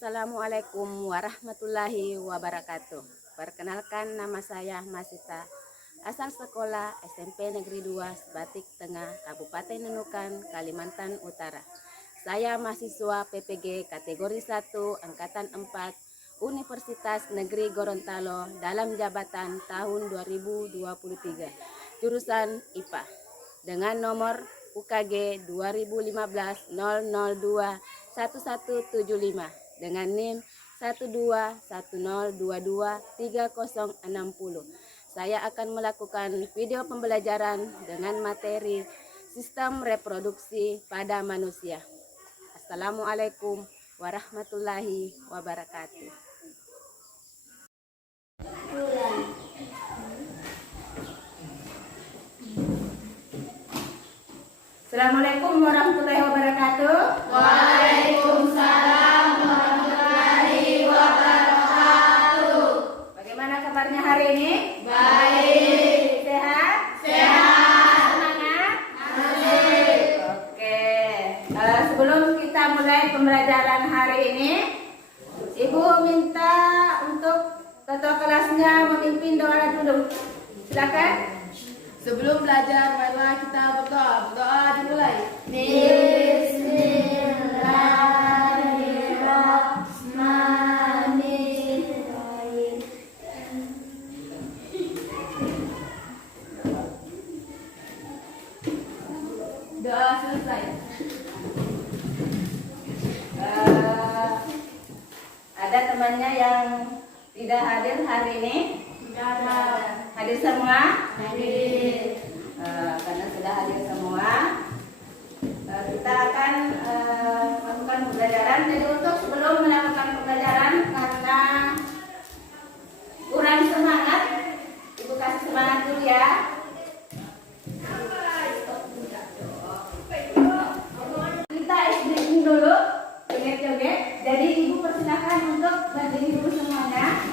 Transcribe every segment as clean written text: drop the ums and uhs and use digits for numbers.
Assalamualaikum warahmatullahi wabarakatuh. Perkenalkan, nama saya Masita, asal sekolah SMP Negeri 2 Sebatik Tengah, Kabupaten Nunukan, Kalimantan Utara. Saya mahasiswa PPG kategori 1 Angkatan 4 Universitas Negeri Gorontalo dalam jabatan tahun 2023, jurusan IPA dengan nomor UKG 2015-002-1175 dengan NIM 121022360. Saya akan melakukan video pembelajaran dengan materi sistem reproduksi pada manusia. Assalamualaikum warahmatullahi wabarakatuh. Assalamualaikum warahmatullahi wabarakatuh. Waalaikumsalam warahmatullahi wabarakatuh. Bagaimana kabarnya hari ini? Baik. Sehat? Sehat. Semangat? Masih. Oke. Sebelum kita mulai pembelajaran hari ini, Ibu minta untuk ketua kelasnya memimpin doa dulu. Silakan. Sebelum belajar, marilah kita berdoa. Berdoa dimulai. Bismillahirrahmanirrahim. Doa selesai. Ada temannya yang tidak hadir hari ini? Tidak ada. Hadir semua? Hadir. Karena sudah hadir semua, kita akan melakukan pembelajaran. Jadi untuk sebelum melakukan pembelajaran, karena kurang semangat, Ibu kasih semangat dulu ya. Kita SD dulu, joget-joget. Jadi Ibu persilakan untuk berdiri dulu semuanya.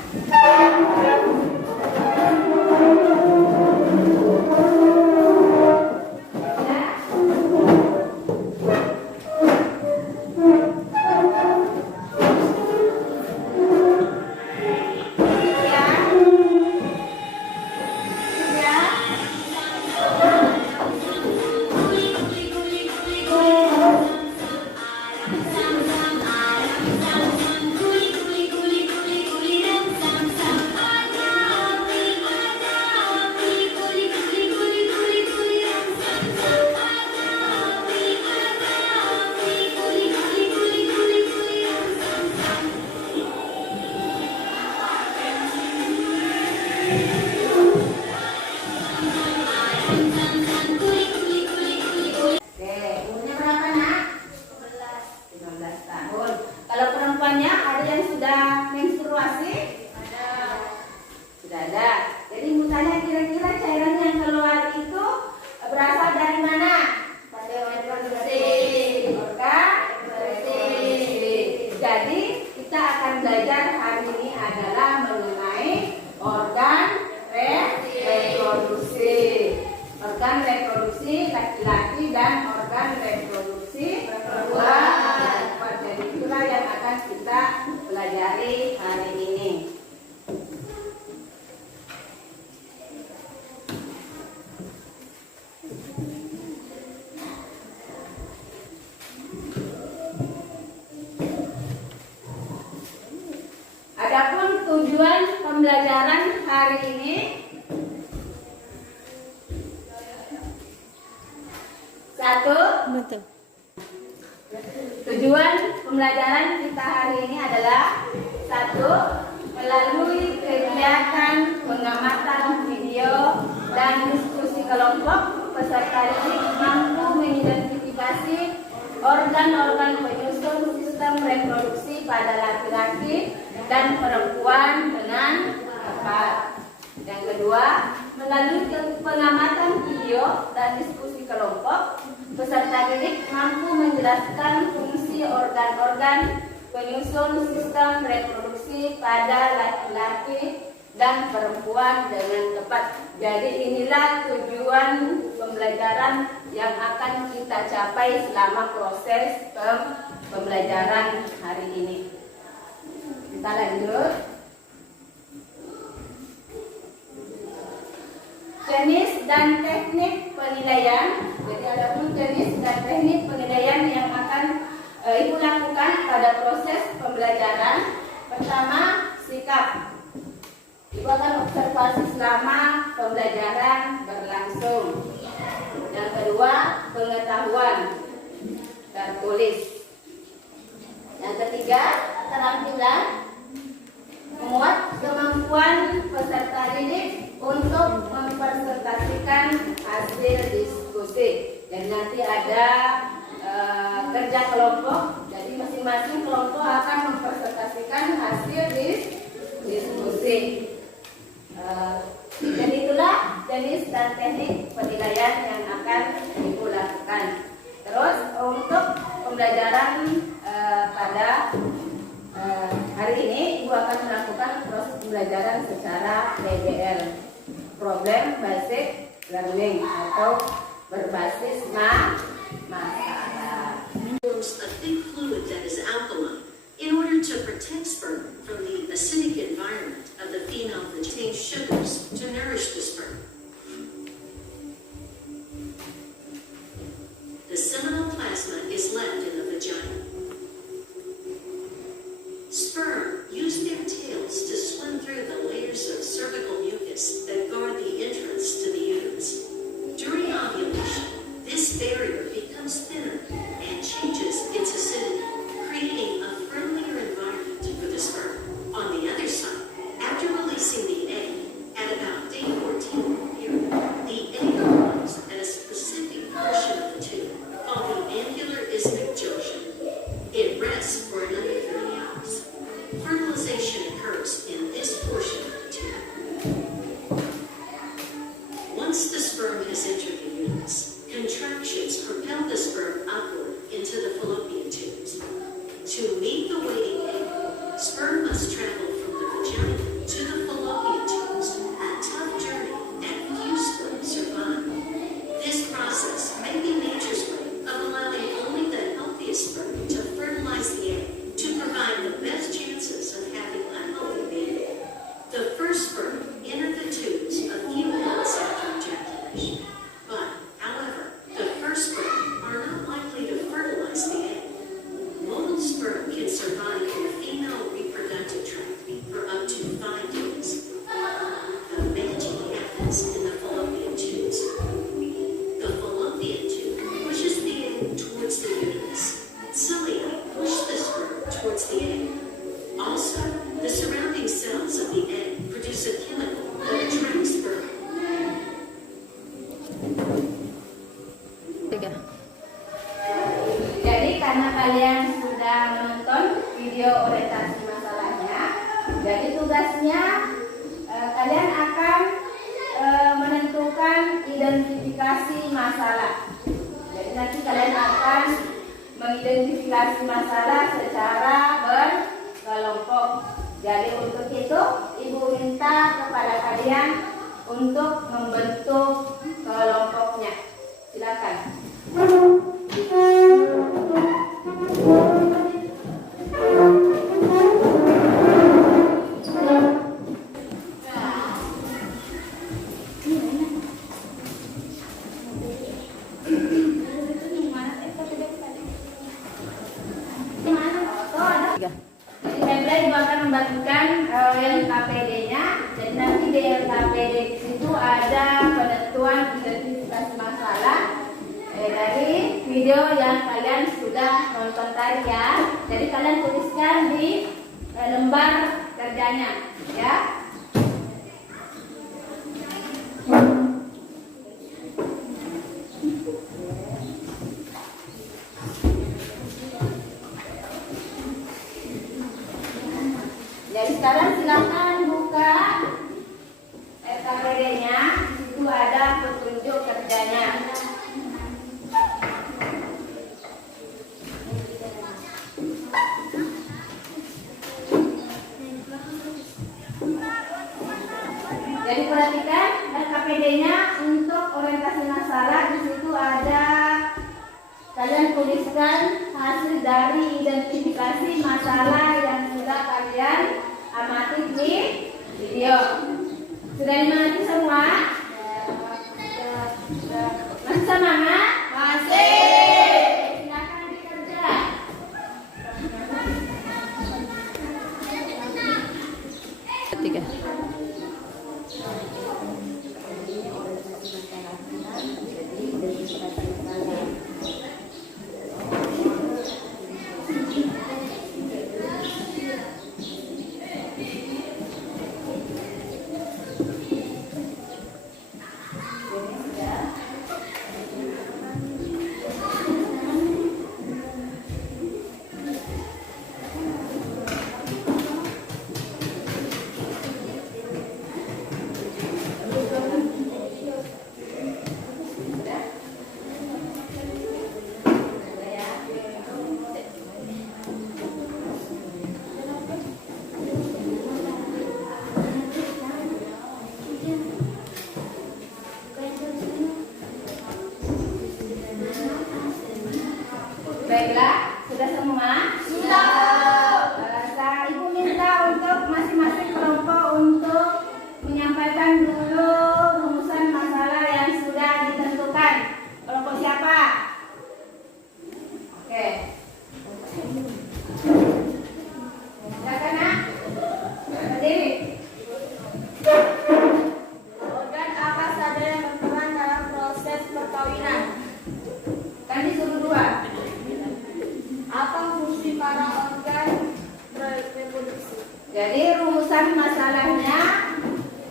Organ reproduksi laki-laki dan organ reproduksi perempuan. Jadi itulah yang akan kita pelajari hari ini. Adapun tujuan pembelajaran hari ini, tujuan pembelajaran kita hari ini adalah satu, melalui kegiatan pengamatan video dan diskusi kelompok, peserta didik mampu mengidentifikasi organ-organ penyusun sistem reproduksi pada laki-laki dan perempuan dengan tepat. Yang kedua, melalui pengamatan video dan diskusi kelompok, peserta didik mampu menjelaskan fungsi organ-organ penyusun sistem reproduksi pada laki-laki dan perempuan dengan tepat. Jadi inilah tujuan pembelajaran yang akan kita capai selama proses pembelajaran hari ini. Kita lanjut. Jenis dan teknik penilaian. Jadi ada pun jenis dan teknik penilaian yang akan Ibu lakukan pada proses pembelajaran. Pertama, sikap. Ibu akan observasi selama pembelajaran berlangsung. Yang kedua, pengetahuan tertulis. Yang ketiga, keterampilan, memuat kemampuan peserta didik untuk mempresentasikan hasil diskusi. Dan nanti ada kerja kelompok. Jadi masing-masing kelompok akan mempresentasikan hasil diskusi. Dan itulah jenis dan teknik penilaian yang akan Ibu lakukan. Terus untuk pembelajaran pada hari ini Ibu akan melakukan proses pembelajaran secara PBL, Problem Basic Learning, atau berbasis masalah. Forms a thick fluid that is alkaline in order to protect sperm from the acidic environment of the female that contains sugars to nourish the sperm. The seminal plasma is left in the vagina. Sperm use their tails to swim through the layers of cervical mucus that guard the entrance to the uterus. During ovulation, this barrier becomes thinner and changes its acidity, creating a friendlier environment for the sperm. On the other side, after releasing the egg, at about day 14 period, the egg arrives at a specific portion of the tube called the angular isthmic junction. It rests for another 30 hours. Fertilization occurs in this portion of the tube. Once the sperm has entered the uterus, contractions propel the sperm upward into the fallopian tubes. To meet the waiting egg, sperm must travel from the vagina to the fallopian tubes, a tough journey that few sperm survive. This process may be nature's way of allowing only the healthiest sperm to fertilize the egg to provide the best chances of having a healthy baby. The first sperm enter the tubes a few months after ejaculation. But, however, the first sperm are not likely to fertilize the egg. Motile sperm can survive in the female reproductive tract for up to 5 days. The magic happens in the fallopian tubes. The fallopian tube pushes the egg towards the uterus. Cilia push the sperm towards the egg. Also, the surrounding cells of the egg produce a chemical that attracts sperm. Jadi karena kalian sudah menonton video orientasi masalahnya, jadi tugasnya kalian akan menentukan identifikasi masalah. Jadi nanti kalian akan mengidentifikasi masalah secara berkelompok. Jadi untuk itu Ibu minta kepada kalian untuk membentuk kelompoknya. Silakan. Jadi Febra Ibu akan membagikan LKPD-nya. Jadi nanti di LKPD di situ ada penentuan identifikasi masalah dari video yang kalian sudah nonton tadi ya. Jadi kalian tuliskan di lembar kerjanya ya. Jadi sekarang silakan buka LKPD-nya. Itu ada petunjuk kerjanya. Jadi perhatikan LKPD-nya untuk orientasi masalah. Di situ ada, kalian tuliskan hasil dari identifikasi masalah yang sudah kalian Yuk, sudah dimengerti semua? Masih semangat? Masih. Silakan bekerja. Ketiga. Baiklah, sudah semua? Sudah. Ibu minta untuk masing-masing kelompok untuk menyampaikan dulu rumusan masalah yang sudah ditentukan. Kelompok siapa? Oke. Silakan, Nak. Berdiri. Organ apa saja yang berperan dalam proses perkawinan? Kan disuruh dua. Apa fungsi para organ reproduksi? Jadi rumusan masalahnya,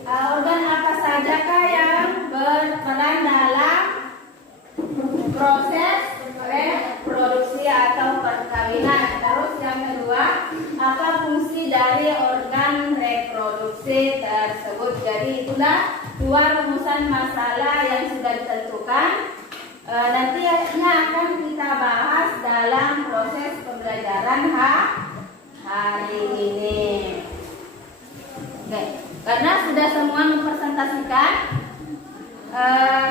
organ apa sajakah yang berperan dalam proses reproduksi atau perkawinan? Terus yang kedua, apa fungsi dari organ reproduksi tersebut? Jadi itulah dua rumusan masalah yang sudah ditentukan. Nanti akan kita bahas dalam proses pembelajaran hari ini. Oke, karena sudah semua mempresentasikan,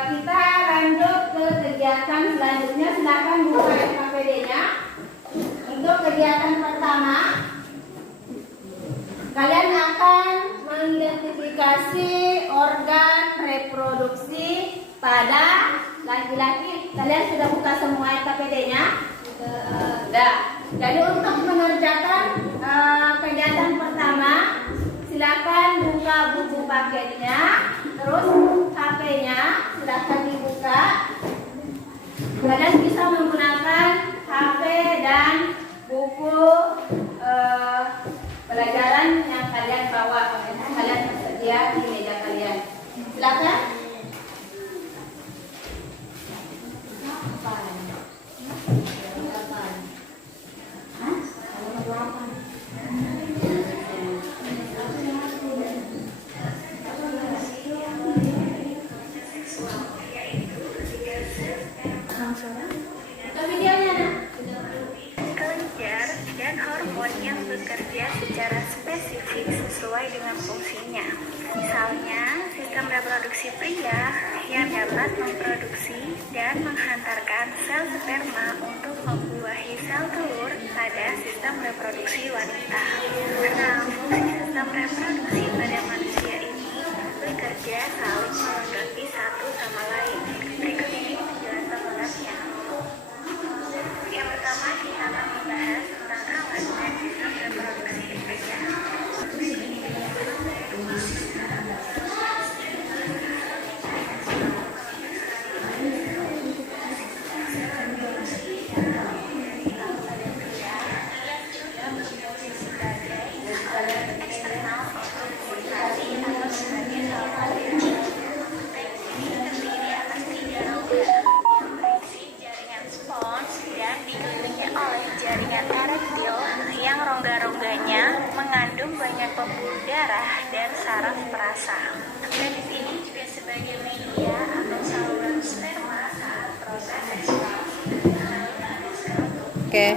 kita lanjut ke kegiatan selanjutnya. Silakan buka SKPD-nya. Untuk kegiatan pertama, kalian akan mengidentifikasi organ reproduksi pada laki-laki. Kalian sudah buka semua SKPD-nya? Sudah. Jadi untuk mengerjakan kegiatan pertama, silakan buka buku paketnya, terus HP-nya silakan dibuka. Kalian bisa menggunakan HP dan buku pelajaran yang kalian bawa, kalian tersedia di meja kalian. Silakan. Kelenjar dan hormon yang bekerja secara spesifik sesuai dengan fungsinya. Misalnya, sistem reproduksi pria yang dapat memproduksi dan menghantarkan sel sperma untuk membuahi sel telur pada sistem reproduksi wanita. Nah, fungsi sistem reproduksi pada manusia ini bekerja saling melengkapi satu sama lain. Berikut ini penjelasan lengkapnya. Yang pertama, kita akan membahas tentang alat dan sistem reproduksi pria. Banyak pembuluh darah dan saraf perasa. Penis ini juga sebagai media atau saluran sperma saat proses ekskresi. Oke.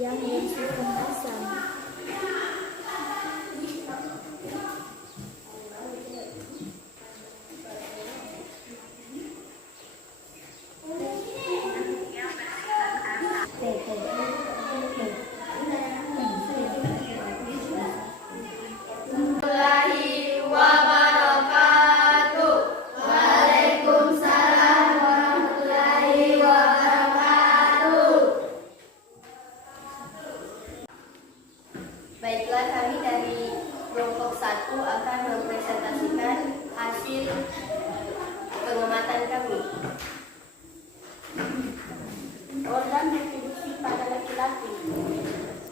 yang bersifat asam. Baiklah, kami dari kelompok 1 akan mempresentasikan hasil pengamatan kami. Organ reproduksi pada laki-laki.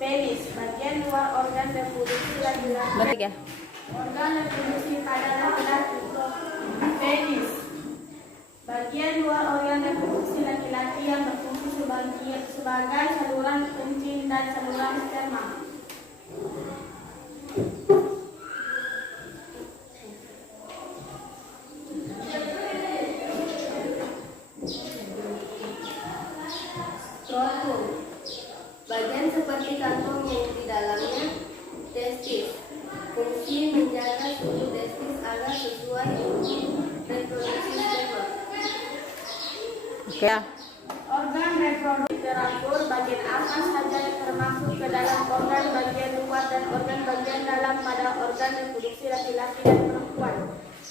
Penis, bagian luar organ reproduksi laki-laki. Bertiga. Organ reproduksi pada laki-laki. Penis, bagian luar organ reproduksi laki-laki yang berfungsi sebagai saluran kencing dan saluran sperma. Skrotum, bagian seperti kantong yang di dalamnya. Testis, fungsi menjaga suhu testis agar sesuai untuk reproduksi sperma. Oke. Organ reproduksi teratur bagian apa saja yang termasuk ke dalam organ bagian luar dan organ bagian dalam pada organ reproduksi laki-laki dan perempuan.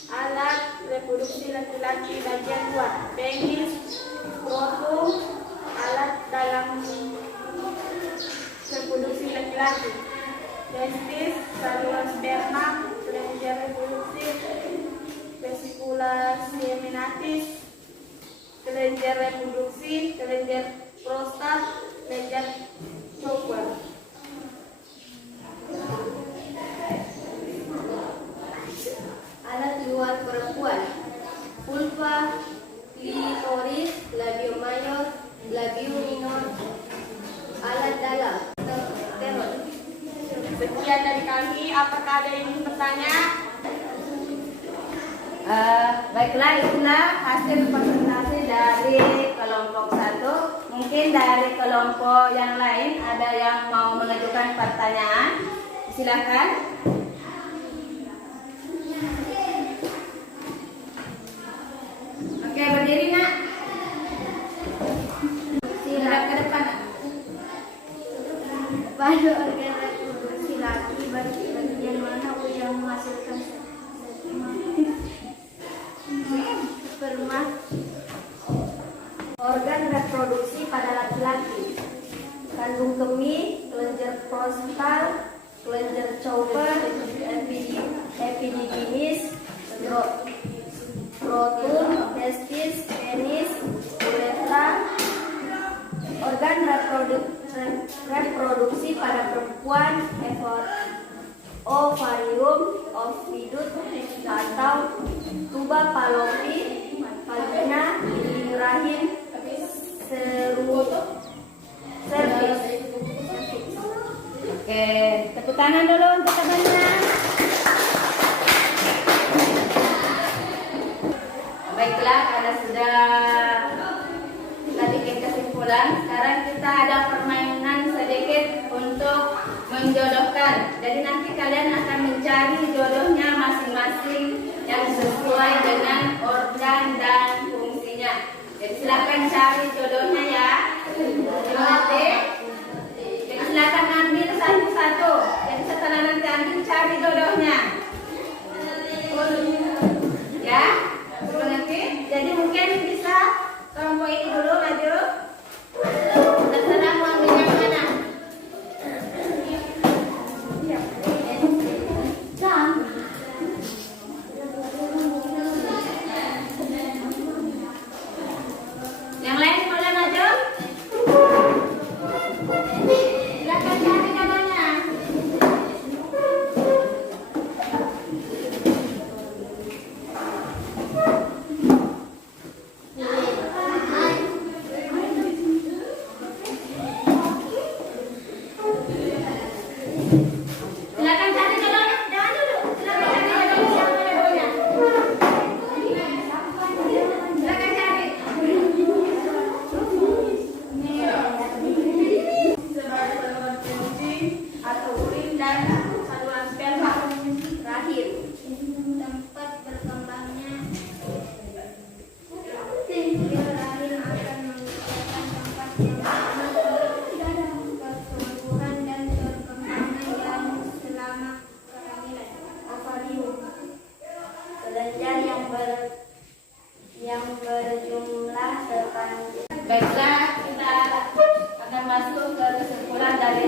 Alat reproduksi laki-laki bagian luar, penis, skrotum, alat dalam reproduksi laki-laki, testis, saluran sperma, kelenjar reproduksi, vesicula seminatis, kelenjar reproduksi, kelenjar prostat, kelenjar Chopper. Alat luar perempuan, vulva, klitoris, labium mayor, labium minor. Alat dalam, teron. Sekian dari kami. Apakah ada yang ingin bertanya? Baiklah, itulah hasil presentasi dari kelompok 1. Mungkin dari kelompok yang lain ada yang mau mengajukan pertanyaan. Silakan. Oke, berdiri nak. Silakan ke depan. Pada organ reproduksi laki, bagian mana yang menghasilkan sperma? Organ reproduksi pada laki-laki, kandung kemih, kelenjar prostal, kelenjar Chopper, epididymis, skrotum, testis, penis, uretra. Organ reproduksi pada perempuan, ovarium, ovidus atau tuba fallopi, vagina, dinding rahim, cervix. Oke, tepuk tangan dulu untuk temannya. Baiklah, karena sudah kita bikin kesimpulan, sekarang kita ada permainan sedikit untuk menjodohkan. Jadi nanti kalian akan mencari jodohnya masing-masing yang sesuai dengan organ dan fungsinya. Jadi silakan cari jodohnya ya. Nanti, jadi silakan ambil satu-satu. Jadi setelah nanti ambil cari jodohnya. Ya, nanti. Jadi mungkin bisa kelompok ini dulu maju. Terserah mau ambil yang mana. Yang lain boleh maju.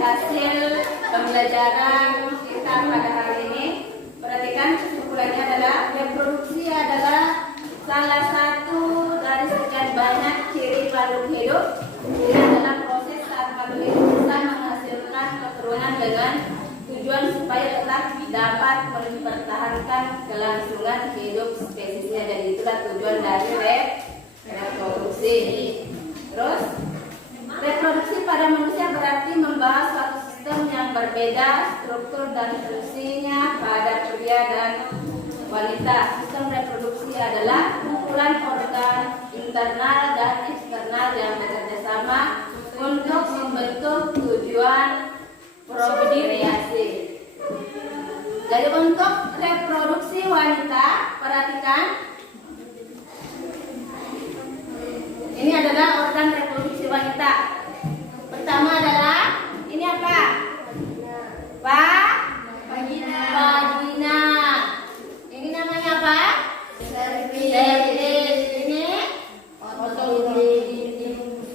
hasil pembelajaran kita pada hari ini. Perhatikan kesimpulannya adalah reproduksi adalah salah satu dari sekian banyak ciri makhluk hidup. Ini adalah proses saat makhluk hidup bisa menghasilkan keturunan dengan tujuan supaya tetap dapat mempertahankan kelangsungan hidup spesiesnya. Jadi itulah tujuan dari reproduksi. Terus reproduksi pada manusia berarti membahas suatu sistem yang berbeda struktur dan fungsinya pada pria dan wanita. Sistem reproduksi adalah kumpulan organ internal dan eksternal yang bekerja sama untuk membentuk tujuan prokreasi. Jadi untuk reproduksi wanita, perhatikan ini adalah organ reproduksi wanita. Pertama adalah ini apa? Vagina. Ini namanya apa? Cervix. Ini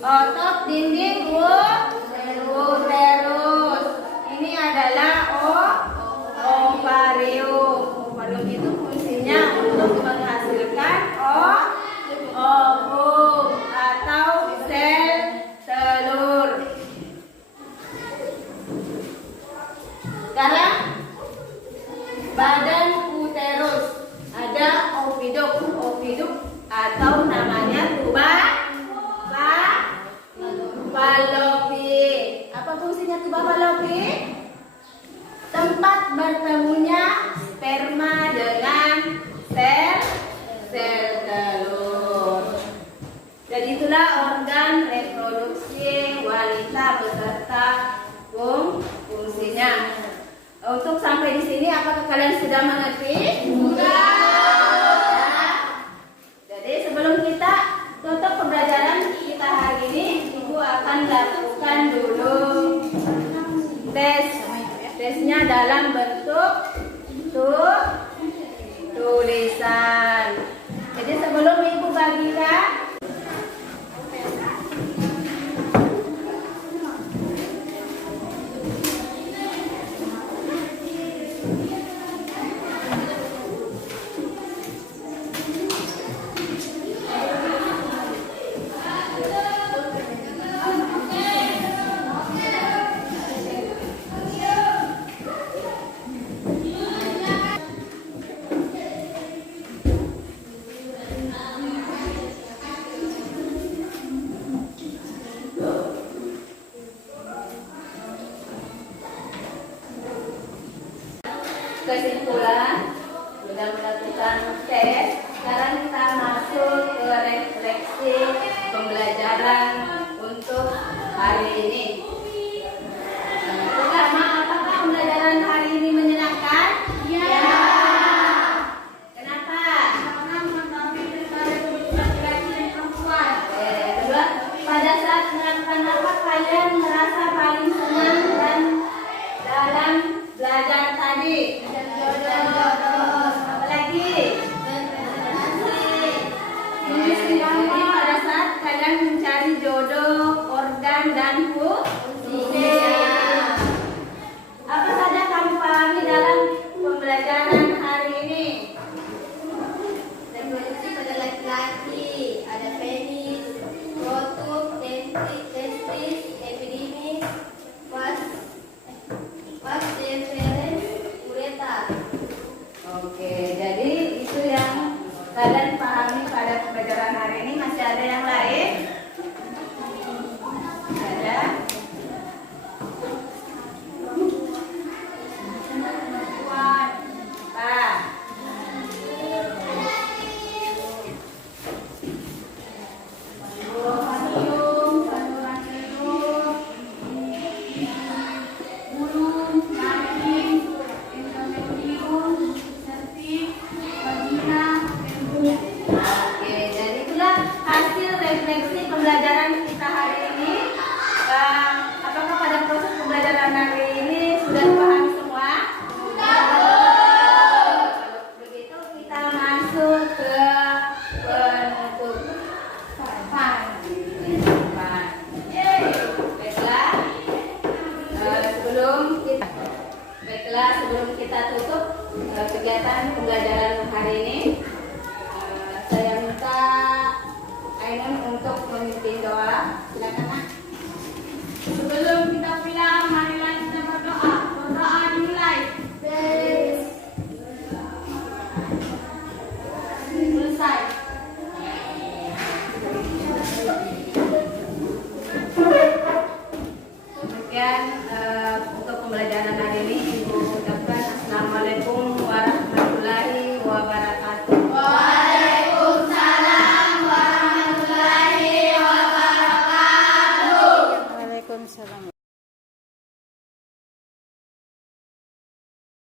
otot dinding uterus. Ini adalah ovarium. Ovarium itu fungsinya untuk menghasilkan ovum atau sel telur. Sekarang badan uterus, ada oviduk atau namanya tuba Fallopi. Apa fungsinya tuba Fallopi? Tempat bertemunya sperma dengan sel telur. Jadi itulah organ reproduksi wanita beserta fungsinya. Untuk sampai di sini, apakah kalian sudah mengerti? Sudah. Jadi sebelum kita tutup pembelajaran kita hari ini, Ibu akan lakukan dulu tesnya dalam bentuk tulisan. Jadi sebelum Ibu bagikan, kesimpulan sudah melakukan tes. Sekarang kita masuk ke refleksi pembelajaran untuk hari ini. Pertama, apakah pembelajaran hari ini menyenangkan? Ya. Kenapa? Karena mengetahui reproduksi laki-laki dan perempuan. Kedua, pada saat melakukan apa kalian merasa paling senang dan dalam belajar tadi? Apalagi? Jadi pada saat kalian mencari jodoh, organ dan fungsinya. Apa saja kamu pahami dalam pembelajaran hari ini? Reproduksi pada laki-laki ada penis, protum, testis, epidimis, vas deferens, ureter. Oke, jadi itu yang kalian pahami pada pembelajaran hari ini. Masih ada yang lain? Ada? Vagina, sebelum kita tutup kegiatan pembelajaran hari ini, saya minta Ainun untuk memimpin doa. Silakan, Nak. Sebelum kita pulang, marilah kita berdoa. Berdoa dimulai. Selesai. Demikian untuk pembelajaran hari ini. Ibu ucapkan Assalamualaikum warahmatullahi wabarakatuh. Waalaikumsalam warahmatullahi wabarakatuh. Waalaikumsalam.